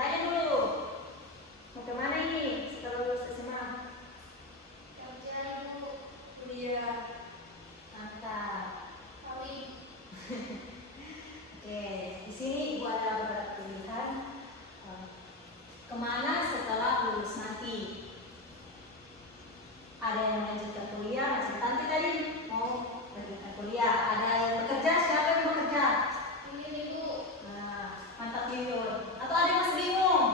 tanya dulu, mau kemana ini setelah lulus SMA? Kerja Ibu. Kuliah. Mantap. Kawin. Oke, di sini Ibu ada beberapa pilihan kemana setelah lulus nanti. Ada yang melanjutkan kuliah, macam Tanti tadi mau melanjutkan kuliah. Ada yang bekerja, siapa yang bekerja? Ini Ibu. Nah, mantap Yuyun. Atau ada yang masih bingung?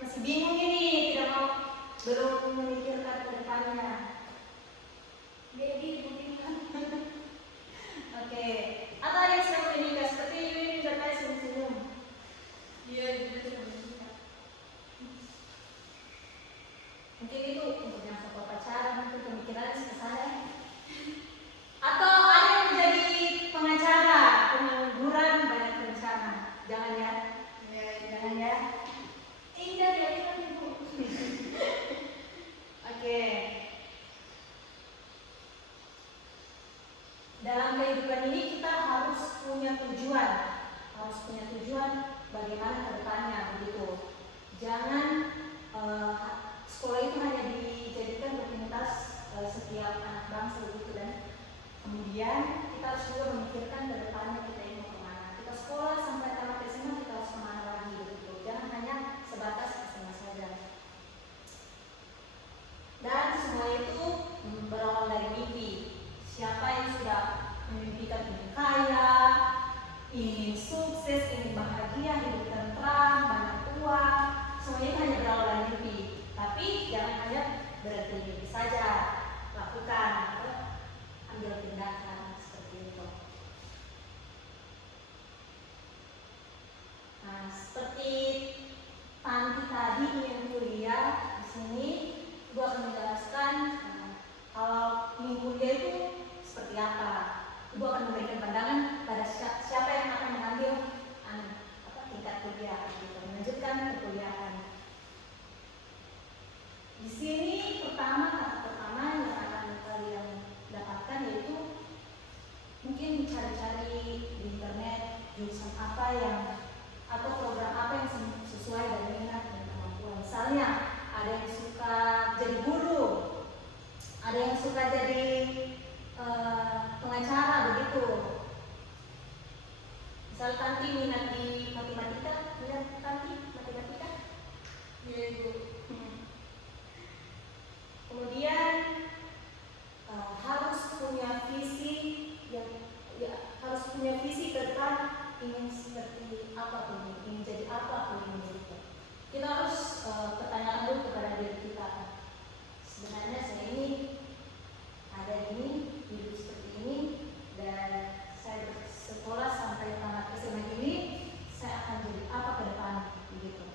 Masih bingung ini, tidak mau, belum memikirkan ke depannya. Baby Ibu. Oke, atau ada yang sedang menikah seperti Yuyun dan tadi senyum-senyum. Iya Ibu sudah menikah. Mungkin itu untuk yang soal pacaran, itu pemikiran ke sana. Atau ada yang menjadi pengacara, pengangguran, banyak rencana. Jangan ya, jangan ya. Indah dia kan Ibu. Oke. Dalam kehidupan ini kita harus punya tujuan, bagaimana ke depannya begitu. Jangan sekolah itu hanya dijadikan rutinitas setiap anak bangsa begitu, dan kemudian kita harus juga memikirkan ke depannya kita ini mau kemana. Kita sekolah sampai tamat SMA kita harus kemana lagi begitu. Jangan hanya sebatas SMA saja. Dan semua itu berawal dari mimpi. Siapa yang sudah memimpikan ingin kaya, ingin sukses, ingin bahagia, hidup tentram, banyak uang, semuanya itu hanya berawal dari mimpi. Tapi jangan hanya berhenti mimpi saja, lakukan atau ambil tindakan seperti itu. Nah, seperti Tanti tadi yang kuliah di sini, Ibu akan menjelaskan kalau ingin kuliah itu seperti apa. Ibu akan memberikan pandangan pada siapa yang akan mengambil tingkat kuliah, gitu, melanjutkan perkuliahan. Di sini tahap pertama yang akan kalian dapatkan yaitu mungkin cari-cari di internet jurusan apa yang atau program apa yang sesuai dengan minat dan kemampuan. Misalnya ada yang suka jadi guru, ada yang suka jadi pengacara begitu. Misal Tanti minat di matematika, minat Tanti matematika? Iya Ibu. Kemudian harus punya visi harus punya visi ke depan, ingin seperti apa pun, ingin jadi apa pun ingin jadi. Kita harus pertanyakan dulu kepada diri kita. Sebenarnya saya ini ada ini, hidup seperti ini, dan saya bersekolah sampai tamat SMA ini, saya akan jadi apa ke depan begitu.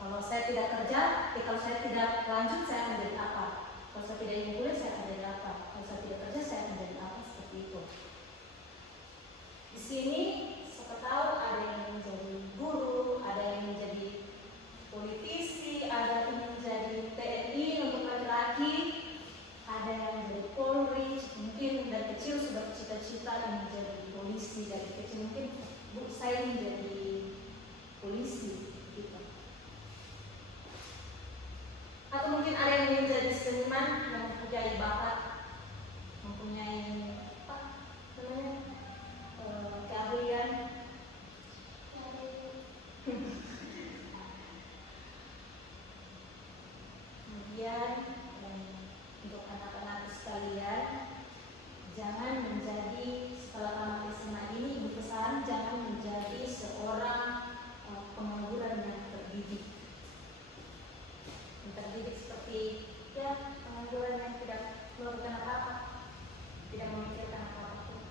Kalau saya tidak kerja, kalau saya tidak lanjut, saya akan jadi apa? Kalau saya tidak ingin kuliah, saya akan jadi apa? Kalau saya tidak kerja, saya akan jadi apa? Seperti itu. Di sini, siapa tahu ada yang ingin jadi guru, ada yang ingin jadi politisi, ada yang ingin jadi TNI untuk laki-laki, ada yang jadi Polri, mungkin dari kecil sudah cita-cita ingin jadi polisi, dari kecil mungkin saya ingin jadi polisi. Atau mungkin ada yang ingin jadi seniman yang mempunyai bakat, mempunyai keahlian. Kemudian untuk anak-anak sekalian, jangan menjadi setelah tamat SMA ini, Ibu pesan jangan menjadi seorang pengangguran yang terdidik. Terdidik seperti pengangguran yang tidak melakukan apa-apa, tidak memikirkan apa-apa.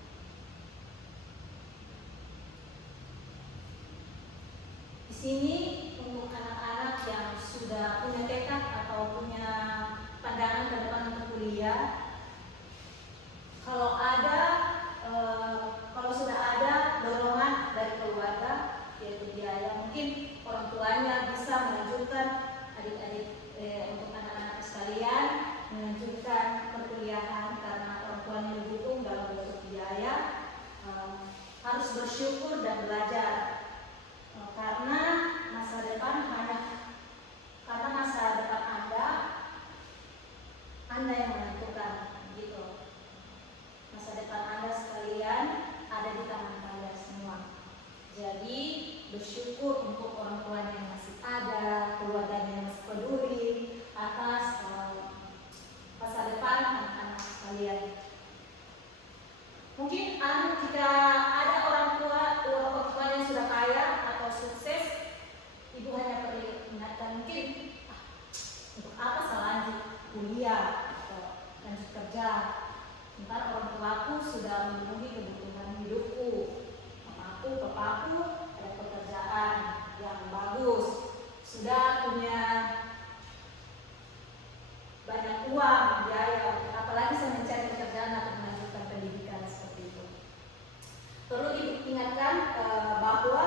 Di sini untuk anak-anak yang sudah punya tekad atau punya pandangan ke depan untuk kuliah, kalau sudah ada dorongan dari keluarga yaitu biaya, mungkin orang tuanya bisa melanjutkan adik-adik untuk anak-anak sekalian melanjutkan perkuliahan karena orang tuanya mendukung dalam bentuk biaya, harus bersyukur dan belajar karena masa bekerja. Sementara orang tuaku sudah memenuhi kebutuhan hidupku. Mamaku, papaku ada pekerjaan yang bagus, sudah punya banyak uang, biaya, apalagi saya mencari pekerjaan atau melanjutkan pendidikan seperti itu. Perlu diingatkan bahwa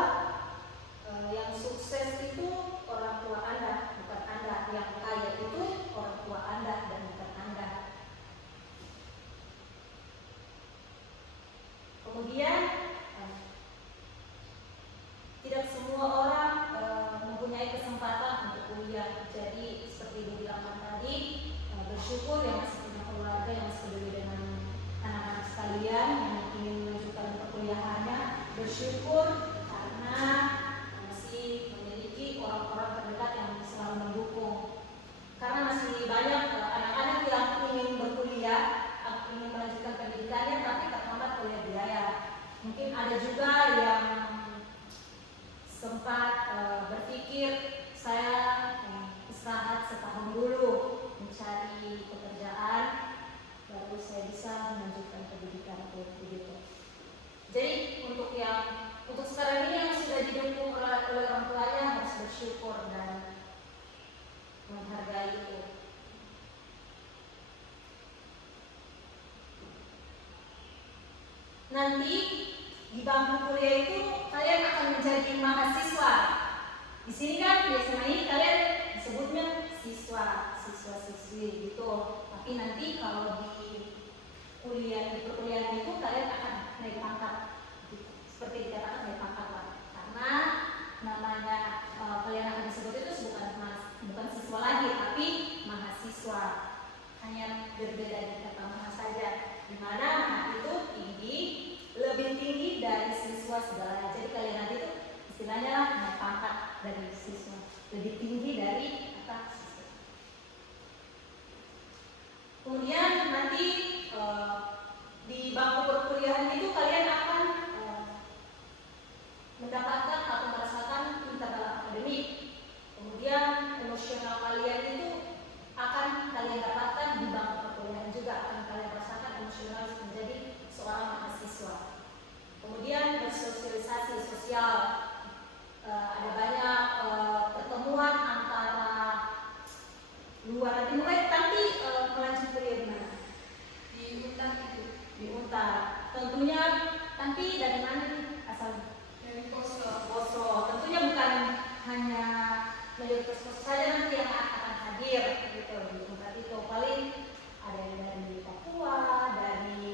yang sukses itu orang tua Anda, bukan Anda. Yang kaya itu orang tua Anda dan bukan Anda. Kemudian tidak semua orang mempunyai kesempatan untuk kuliah. Jadi seperti dibilangkan tadi, bersyukur yang masih punya keluarga, yang masih peduli dengan anak-anak sekalian yang ingin melanjutkan perkuliahannya. Bersyukur karena masih memiliki orang-orang terdekat yang selalu mendukung. Karena masih banyak anak-anak yang ingin berkuliah, ingin melanjutkan pendidikannya, tapi terhambat oleh biaya. Mungkin ada juga yang sempat berpikir, saya istirahat setahun dulu mencari pekerjaan, baru saya bisa melanjutkan pendidikan begitu. Jadi untuk sekarang ini yang sudah didukung oleh orang tuanya harus bersyukur dan menghargai itu. Nanti di bangku kuliah itu kalian akan menjadi mahasiswa. Di sini kan biasanya ini kalian disebutnya siswa-siswi gitu. Tapi nanti kalau di perkuliahan itu kalian akan naik pangkat. Seperti dikatakan naik pangkat lah. Karena namanya kalian akan disebut itu bukan siswa lagi, tapi mahasiswa. Hanya berbeda di kata mahasiswa saja. Di mana mahasiswa itu tinggi, lebih tinggi dari siswa segalanya. Jadi kalian nanti itu istilahnya lah naik pangkat dari siswa, lebih tinggi dari kata siswa. Kemudian nanti di bangku perkuliahan itu kalian akan mendapatkan atau merasakan internal akademik. Kemudian emosional kalian itu akan kalian dapatkan di bangku perkuliahan juga, akan kalian rasakan emosional menjadi seorang mahasiswa. Kemudian bersosialisasi sosial, ada banyak pertemuan antara luar dan mulai nanti melanjut kuliah di mana? Di Untar itu. Di Untar. Tentunya nanti dari mana asal? Dari Poso. Tentunya bukan hanya mayoritas Poso saja nanti yang akan hadir gitu di Untar itu. Paling ada yang dari Papua, dari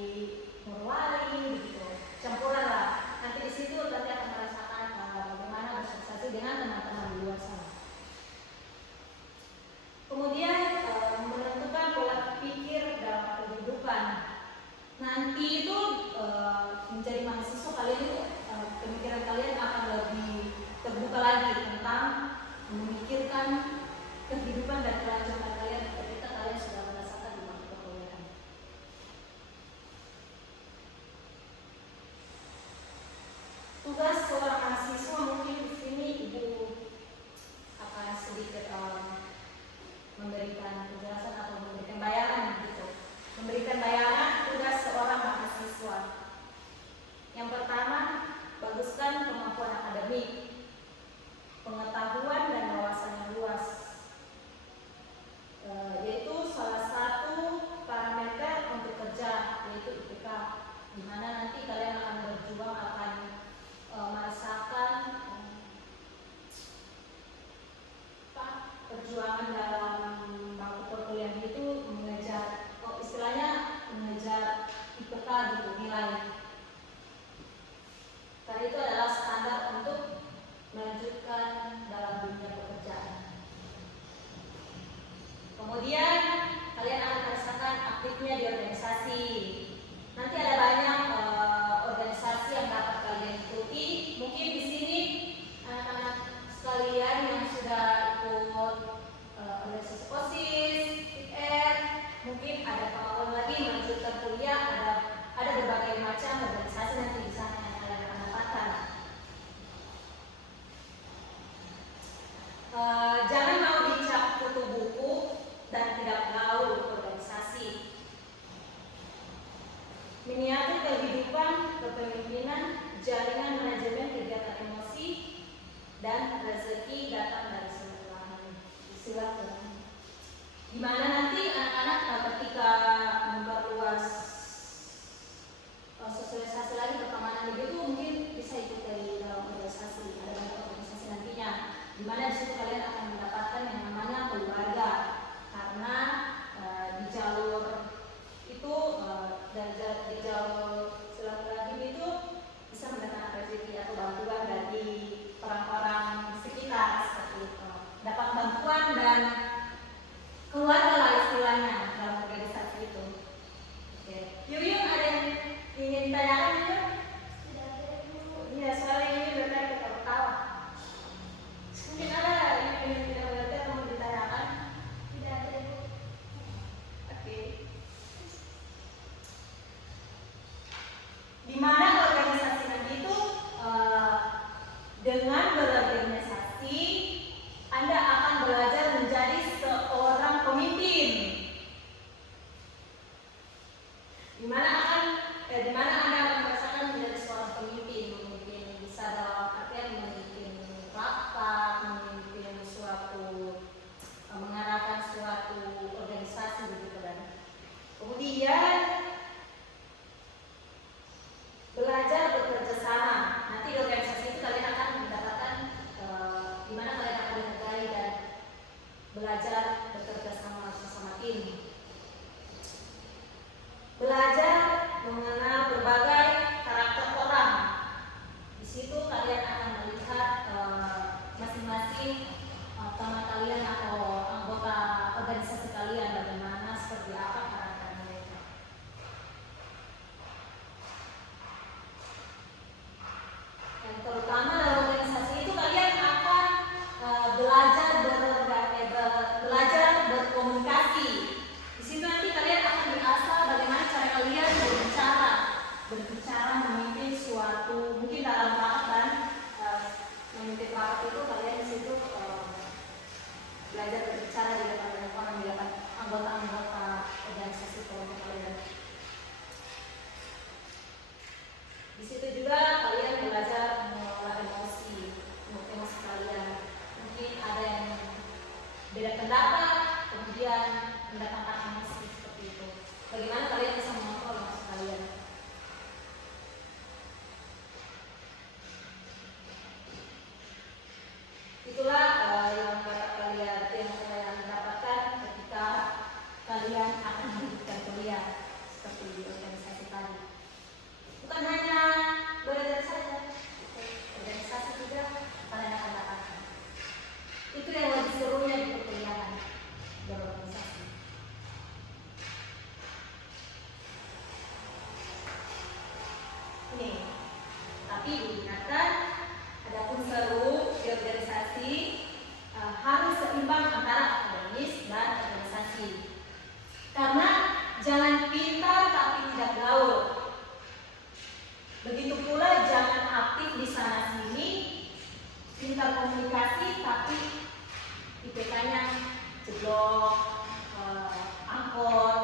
Morowali gitu, campuran lah. Nanti di situ nanti akan merasakan bagaimana bersosialisasi dengan teman-teman di luar sana. Kemudian menentukan pola pikir dalam kehidupan. Nanti itu menjadi mahasiswa kalian itu pemikiran kalian akan lebih terbuka lagi tentang memikirkan kehidupan dan kelanjutan kalian ketika kalian sudah merasakan di bangku perkuliahan. Tugas seorang mahasiswa mungkin di sini Ibu akan sedikit memberikan penjelasan atau memberikan bayangan gitu. Memberikan bayangan tugas seorang mahasiswa. Yang pertama, baguskan kemampuan akademik, pengetahuan dan wawasan yang luas. Yaitu salah satu parameter untuk kerja, yaitu IPK, di mana nanti kalian akan berjuang, akan merasakan perjuangan dalam bangku perkuliahan itu mengejar, istilahnya mengejar IPK gitu, nilai. Karena itu adalah standar untuk melanjutkan dalam dunia pekerjaan. Kemudian kalian akan merasakan aktifnya di organisasi. Nanti ada banyak organisasi yang dapat kalian ikuti. Mungkin di sini anak-anak sekalian yang sudah ikut organisasi OSIS, IPR, mungkin ada kemauan lagi melanjutkan kuliah. Ada berbagai macam organisasi nanti di sana yang kalian akan dapatkan. Jangan mau dicap kutu buku dan tidak gaul organisasi. silaturahmi. Di mana nanti anak-anak ketika memperluas sosialisasi lagi pertemanan begitu mungkin bisa ikut dari dalam organisasi, ada banyak organisasi nantinya. Di mana di situ kalian akan mendapatkan yang namanya keluarga, karena di jalur itu di jalur silaturahmi itu bisa mendatangkan rezeki atau bantuan dari orang-orang di sekitar seperti itu. Dapat bantuan dan keluarga lah istilahnya dalam organisasi itu. Oke. Yuyun ada yang ingin ditanyakan Yuyun? Iya, soalnya ini bertanya ketawa-ketawa. Mungkin ada yang ingin tidak mengerti atau mau ditanyakan? Tidak ada Ibu. Oke. Di mana organisasi nanti itu dengan berorganisasi Anda akan belajar menjadi seorang pemimpin. Di mana Anda akan merasakan menjadi seorang pemimpin bisa dalam artian memimpin rapat, memimpin suatu mengarahkan suatu organisasi begitu kan. Kemudian belajar bekerja sama. Nanti di organisasi itu kalian akan mendapatkan di mana kalian akan dihargai dan belajar bekerja sama sesama tim. Belajar mengenal berbagai karakter orang. Di situ kalian akan melihat masing-masing teman kalian atau anggota organisasi kalian bagaimana seperti apa karakter mereka. Dan terutama dalam organisasi itu kalian akan belajar berkomunikasi. Di situ nanti kalian akan diasah bagaimana cara kalian berbicara memimpin suatu mungkin dalam rapat dan memimpin rapat itu kalian di situ belajar berbicara di depan banyak orang, di depan anggota-anggota organisasi kelompok kalian. Di situ juga kalian belajar mengelola emosi kalian. Mungkin ada yang beda pendapat, kemudian mendatangkan emosi seperti itu. Bagaimana kalian bisa mengontrol emosi kalian? Itulah yang kalian dapatkan ketika kalian akan melanjutkan kuliah seperti di organisasi tadi. Bukan hanya belajar saja, organisasi juga kalian akan dapatkan. Itu yang lebih serunya di perkuliahan berorganisasi. Ini, tapi diingatkan, adapun seru di organisasi harus seimbang antara akademis dan organisasi. Karena jangan pintar tapi tidak gaul. Begitu pula jangan aktif di sana sini, pintar komunikasi tapi IPK-nya jeblok, angkot,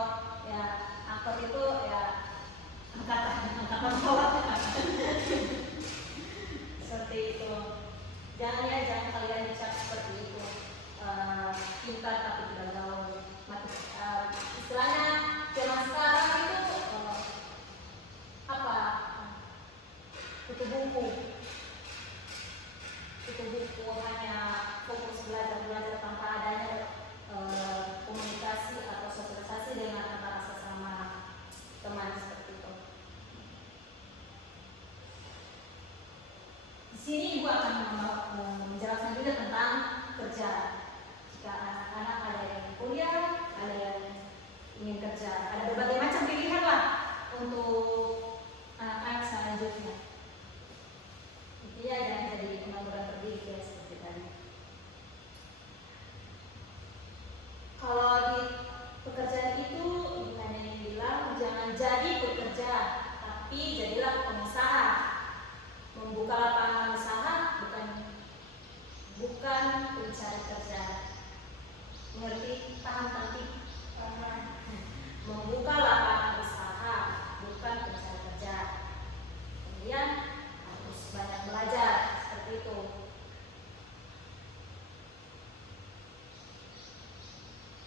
ya angkot itu ya angkatan bawah seperti itu. Jangan kalian dicap seperti itu, pintar tapi tidak gaul. Istilahnya zaman sekarang itu tutup buku hanya fokus belajar tanpa adanya komunikasi atau sosialisasi dengan antara sesama teman seperti itu. Di sini Ibu akan menjelaskan juga tentang kerja. Jika anak-anak ada yang kuliah, ada yang ingin kerja, ada berbagai macam pilihan lah untuk anak-anak selanjutnya. Intinya jangan jadi pengangguran terdidik ya seperti tadi. Kalau di pekerjaan itu bukan yang bilang jangan jadi pekerja, tapi jadilah pengusaha. Membuka lapangan usaha bukan mencari kerja. Mengerti? Paham nanti? Membuka lapangan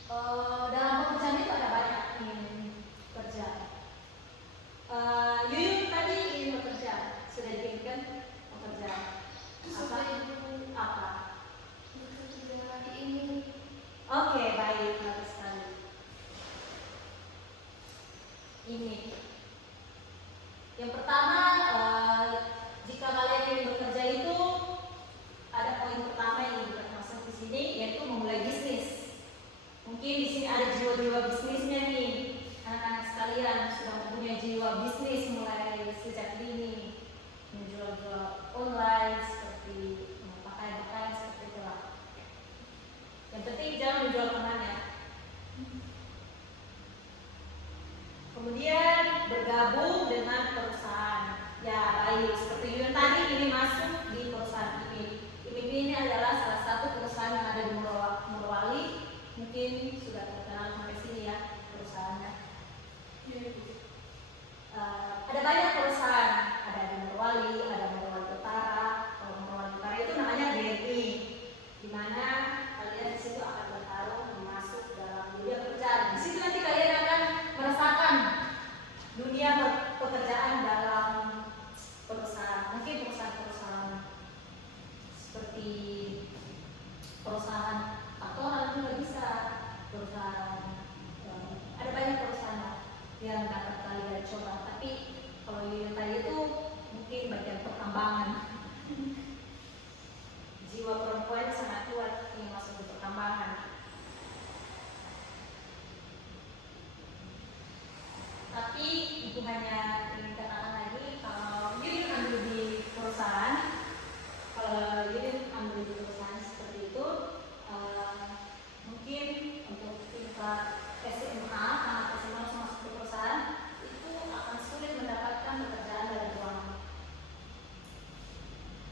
Dalam pekerjaan itu ada banyak ingin kerja. Yuyun tadi ingin bekerja, sudah diinginkan bekerja. Apa? Apa? Bekerja di ini. Oke, baik, bagus sekali. Ini. Yang pertama, jika kalian ingin bekerja itu ada poin pertama yang dimaksud di sini, yaitu memulai bisnis. Mungkin di sini ada jiwa-jiwa bisnisnya nih, anak-anak sekalian sudah mempunyai jiwa bisnis mulai sejak dini, menjual-jual online seperti pakaian-pakaian seperti itulah. Yang penting jangan menjual temannya. Kemudian bergabung dengan perusahaan. Ya baik, seperti Yuyun tadi ini masuk di perusahaan ini. Ini adalah salah satu perusahaan yang ada di Morowali. Mungkin sudah terkenal sampai sini ya perusahaannya. Ada banyak perusahaan, ada di Morowali, ada Morowali Utara. Kalau Morowali Utara itu namanya BRI, di mana kalian di situ akan bertarung masuk dalam dunia pekerjaan. Di situ nanti kalian akan merasakan dunia pekerjaan dalam perusahaan. Mungkin perusahaan-perusahaan seperti perusahaan aktoran juga bisa, perusahaan ada banyak perusahaan yang dapat kalian coba. Tapi kalau yang tadi itu mungkin bagian pertambangan. Jiwa perempuan sangat kuat yang masuk di pertambangan. Tapi itu hanya ingin katakan lagi, kalau Yuyun ambil di perusahaan, kalau Yuyun ambil di perusahaan seperti itu, mungkin untuk tingkat SMA, anak SMA langsung masuk ke perusahaan, itu akan sulit mendapatkan pekerjaan dalam ruangan.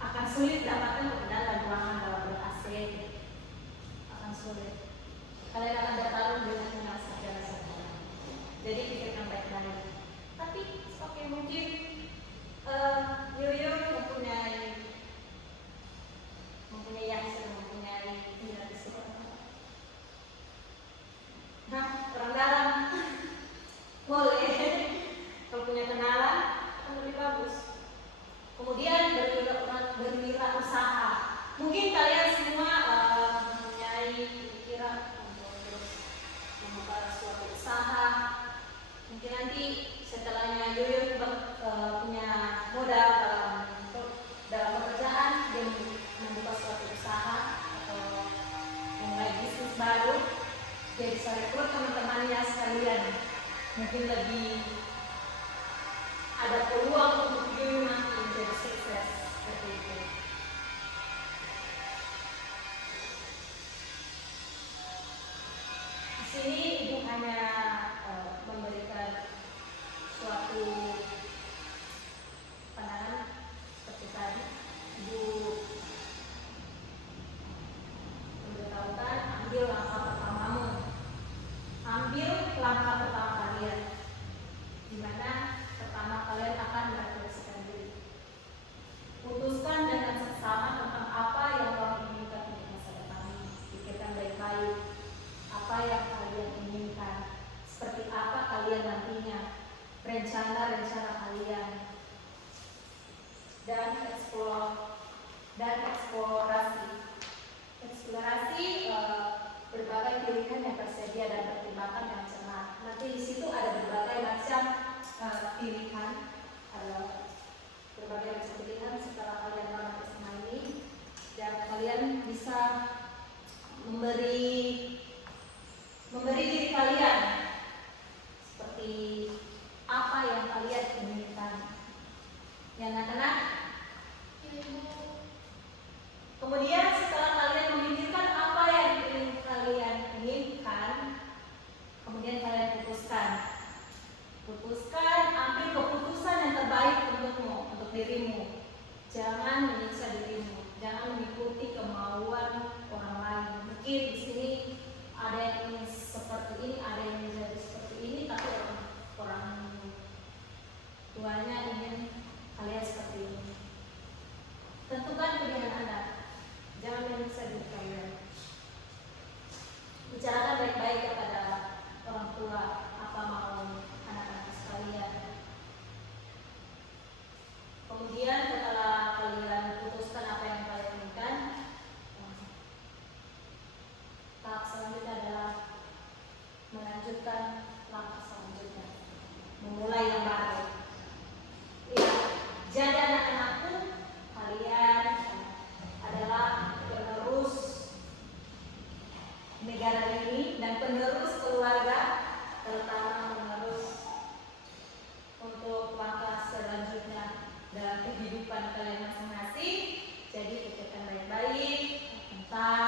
Akan sulit mendapatkan pekerjaan dalam ruangan dalam ber-AC. Akan sulit. Kalian akan bertarung dengan sarjana-sarjana. Jadi pikirkan baik-baik. Tapi oke, mungkin Yuyun mempunyai yakin, mempunyai minat di situ. Nah, orang dalam boleh kalau punya kenalan akan lebih bagus. Kemudian berwirausaha. Mungkin kalian semua mempunyai pikiran untuk terus membuka suatu usaha. Mungkin nanti setelahnya Yuyun punya modal dalam pekerjaan, dia membuka suatu usaha atau memulai bisnis baru, dia bisa rekrut teman-temannya sekalian. Mungkin lebih ada peluang untuk Yuyun nanti menjadi sukses seperti itu. Di sini ibu hanya memberikan suatu pandangan seperti tadi. Ibu memberitahukan, ambil langkah pertamamu, ambil langkah pertama kalian, di mana pertama kalian akan merefleksikan diri. Putuskan dengan seksama tentang apa yang kamu inginkan untuk masa depan. Pikirkan baik-baik apa yang kalian inginkan, seperti apa kalian nantinya, rencana-rencana kalian, dan eksplorasi. Eksplorasi berbagai pilihan yang tersedia dan pertimbangkan yang cermat. Nanti di situ ada berbagai macam pilihan, berbagai macam pilihan setelah kalian dalam SMA ini, dan kalian bisa memberi diri kalian seperti apa yang kalian inginkan. Yang anak-anak, kemudian negara ini dan penerus keluarga, terutama penerus untuk langkah selanjutnya dalam kehidupan kalian masing-masing. Jadi pikirkan baik-baik tentang